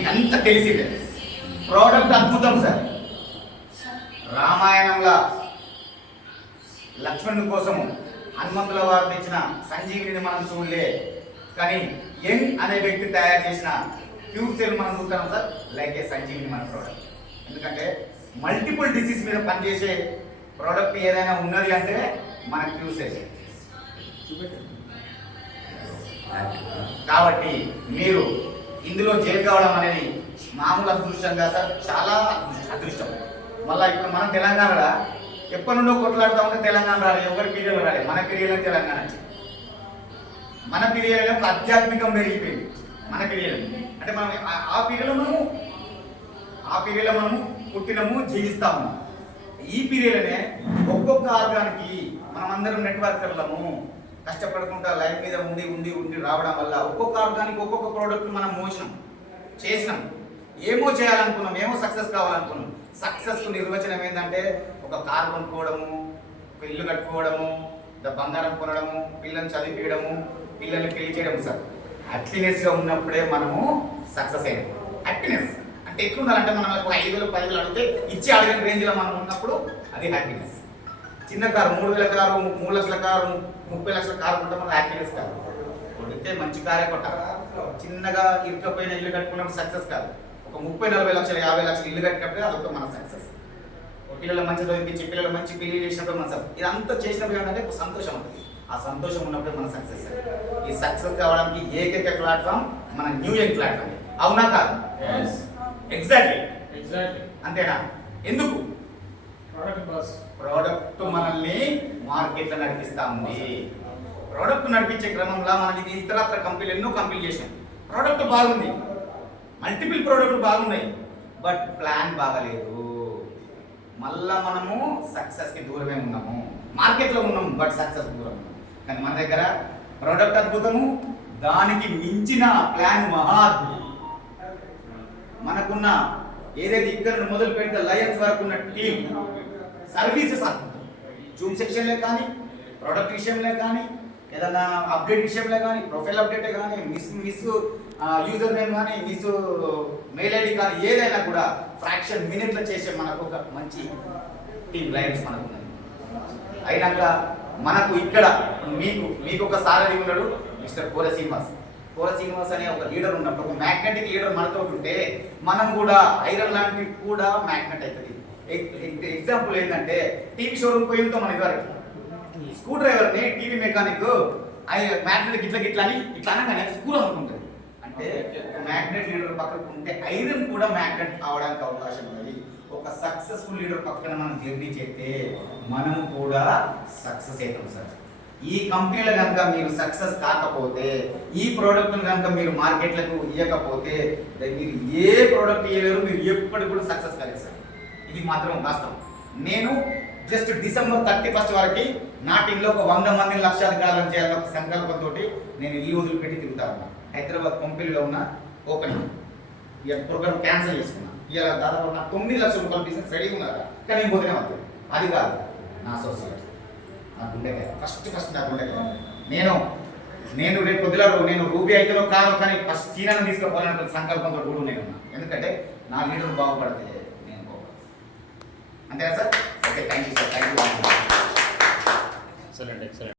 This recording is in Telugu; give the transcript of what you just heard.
మీకు అంత తెలిసిందే. ప్రోడక్ట్ అద్భుతం సార్. రామాయణంలో లక్ష్మణుని కోసము హనుమంతుల వారు ఇచ్చిన సంజీవిని మనం చూడలే, కానీ యంగ్ అనే వ్యక్తి తయారు చేసిన క్యూర్ సెల్ మనం చూస్తాం సార్. లైక్ ఏ సంజీవిని మన ప్రోడక్ట్. ఎందుకంటే మల్టిపుల్ డిసీజ్ మీద పనిచేసే ప్రోడక్ట్ ఏదైనా ఉన్నది అంటే మన క్యూర్ సెల్. కాబట్టి మీరు ఇందులో జైలు కావడం అనేది మామూలు అదృష్టంగా సార్, చాలా అదృష్టం. మళ్ళీ ఇప్పుడు మనం తెలంగాణలో ఎప్పటి నుండో కొట్లాడుతూ ఉంటే తెలంగాణ రాలేదు, ఎవరి పీరియడ్లో రాలేదు. మన పీరియడ్లో తెలంగాణ వచ్చింది. మన పీరియడ్లో ఒక ఆధ్యాత్మికం పెరిగిపోయింది. మన పీరియడ్ అంటే మనం ఆ పీరియడ్లో మనము పుట్టినము, జీవిస్తా ఉన్నాం. ఈ పీరియడ్లోనే ఒక్కొక్క ఆర్గానికి మనం అందరం నెట్వర్కర్లము కష్టపడుకుంటా లైన్ మీద ఉండి ఉండి ఉండి రావడం వల్ల ఒక్కొక్క ఆర్గానికి ఒక్కొక్క ప్రోడక్ట్ మనం మోసినాం, చేసినాం. ఏమో చేయాలనుకున్నాం, ఏమో సక్సెస్ కావాలనుకున్నాం. సక్సెస్ నిర్వచనం ఏంటంటే ఒక కారు కొనుక్కోవడము, ఒక ఇల్లు కట్టుకోవడము, బంగారం కొనడము, పిల్లల్ని చదివించడము, పిల్లల్ని పెళ్లి చేయడం సార్. హ్యాపీనెస్గా ఉన్నప్పుడే మనము సక్సెస్ అయినాం. హ్యాపీనెస్ అంటే ఎట్లుండాలంటే మనం 5,000 10,000 అడిగితే ఇచ్చి అడిగిన రేంజ్లో మనం ఉన్నప్పుడు అది హ్యాపీనెస్. చిన్న కారు 3,000 కారు, 3 లక్షల కారు, 30 లక్షల కారు ఉంటే మన హ్యాపీనెస్ కాదు. కొడితే మంచి కారే కొట్టాలి. చిన్నగా ఇరుకపోయిన ఇల్లు కట్టుకున్నప్పుడు సక్సెస్ కాదు. ఒక 30-40 లక్షలు 50 లక్షలు ఇల్లు కట్టినప్పుడు అదొక మన సక్సెస్. పిల్లలు మంచి చదివించి పిల్లలు మంచి పెళ్లి చేసినప్పుడు మన సక్సెస్. ఇదంతా చేసినప్పుడు ఏంటంటే ఒక సంతోషం ఉంటుంది. ఆ సంతోషం ఉన్నప్పుడే మన సక్సెస్. ఈ సక్సెస్ కావడానికి ఏకైక ప్లాట్ఫామ్ మన న్యూ యంగ్ ప్లాట్ఫామ్. అవునా కాదు? ఎగ్జాక్ట్లీ. అంతేనా? ఎందుకు? ప్రోడక్ట్ మనల్ని మార్కెట్లో నడిపిస్తా ఉంది. ప్రోడక్ట్ నడిపించే క్రమంలో మనకి ఇతరత్ర కంపెనీలు ఎన్నో కంపెనీలు చేసినాం. ప్రోడక్ట్ బాగుంది, మల్టిపుల్ ప్రోడక్ట్లు బాగున్నాయి, బట్ ప్లాన్ బాగలేదు. మళ్ళా మనము సక్సెస్కి దూరమే ఉన్నాము. మార్కెట్లో ఉన్నాము బట్ సక్సెస్ దూరం. కానీ మన దగ్గర ప్రోడక్ట్ అద్భుతము, దానికి మించిన ప్లాన్ మహాద్భుతం. మనకున్న ఏదైతే ఇక్కడ మొదలు పెడితే లయన్స్ వరకు ఉన్న టీం సర్వీసెస్ అద్భుతం. జూమ్ సెక్షన్లే కానీ, ప్రోడక్ట్ విషయంలో కానీ, ఏదైనా అప్డేట్ విషయంలో కానీ, ప్రొఫైల్ అప్డేటే కానీ, మిస్ యూజర్ నేమ్ కానీ, మిస్ మెయిల్ ఐడి కానీ, ఏదైనా కూడా ఫ్రాక్షన్ మినిట్లో చేసే మనకు ఒక మంచి టీం లయన్స్ మనకు ఉన్నది. అయినాక మనకు ఇక్కడ మీకు ఒక సారథి ఉన్నాడు, మిస్టర్ కోర శ్రీనివాస్ అనే ఒక లీడర్ ఉన్నప్పుడు, ఒక మ్యాగ్నెటిక్ లీడర్ మనతో ఉంటే మనం కూడా ఐరన్ లాంటివి కూడా మ్యాగ్నెట్ అవుతుంది. ఎగ్జాంపుల్ ఏంటంటే టీవీ షోరూమ్ పోయి ఉంటాం మన ఇద్దరు. స్క్రూ డ్రైవర్ని టీవీ మెకానిక్ మ్యాగ్నెట్ గిట్లా అని ఇట్లా అనగానే స్క్రూ అనుకుంటుంది. అంటే మ్యాగ్నెట్ లీడర్ పక్కన ఉంటే ఐరన్ కూడా మ్యాగ్నెట్ అవడానికి అవకాశం ఉన్నది. ఒక సక్సెస్ఫుల్ లీడర్ పక్కన మనం జర్నీ చేస్తే మనము కూడా సక్సెస్ అవుతాం సార్. ఈ కంపెనీలో కనుక మీరు సక్సెస్ కాకపోతే, ఈ ప్రోడక్ట్ని కనుక మీరు మార్కెట్లకు ఇవ్వకపోతే మీరు ఏ ప్రోడక్ట్ ఇవ్వలేరు, మీరు ఎప్పటికి కూడా సక్సెస్ కాలేదు సార్. ఇది మాత్రం వాస్తవం. నేను జస్ట్ డిసెంబర్ 31 వరకు నా టీంలో ఒక 100 మందిని లక్షాధికారులను చేయాలని ఒక సంకల్పంతో నేను ఇల్లు వదిలిపెట్టి తిరుగుతాను. హైదరాబాద్ పంపిణీలో ఉన్న ఓపెనింగ్ ఇక ప్రోగ్రామ్ క్యాన్సిల్ చేసుకున్నా. ఇక దాదాపు నా 9 లక్షల రూపాయల బిజినెస్ రెడీ ఉన్నారా, కానీ పోతేనే అవుతుంది. అది కాదు నా అసోసియేట్, నా గుండెకాయ. ఫస్ట్ నా గుండెకాయ. నేను రేపు కొద్దిలో నేను రూబీ అయితేనో కాదు, కానీ ఫస్ట్ చీనాన్ని తీసుకుపోవాలనే సంకల్పంతో కూడా నేను ఉన్నా. ఎందుకంటే నా లీడర్ బాగుపడితే నేను బాగుపడతాను. అంతేనా sir? Okay, thank you sir. Thank you. Excellent.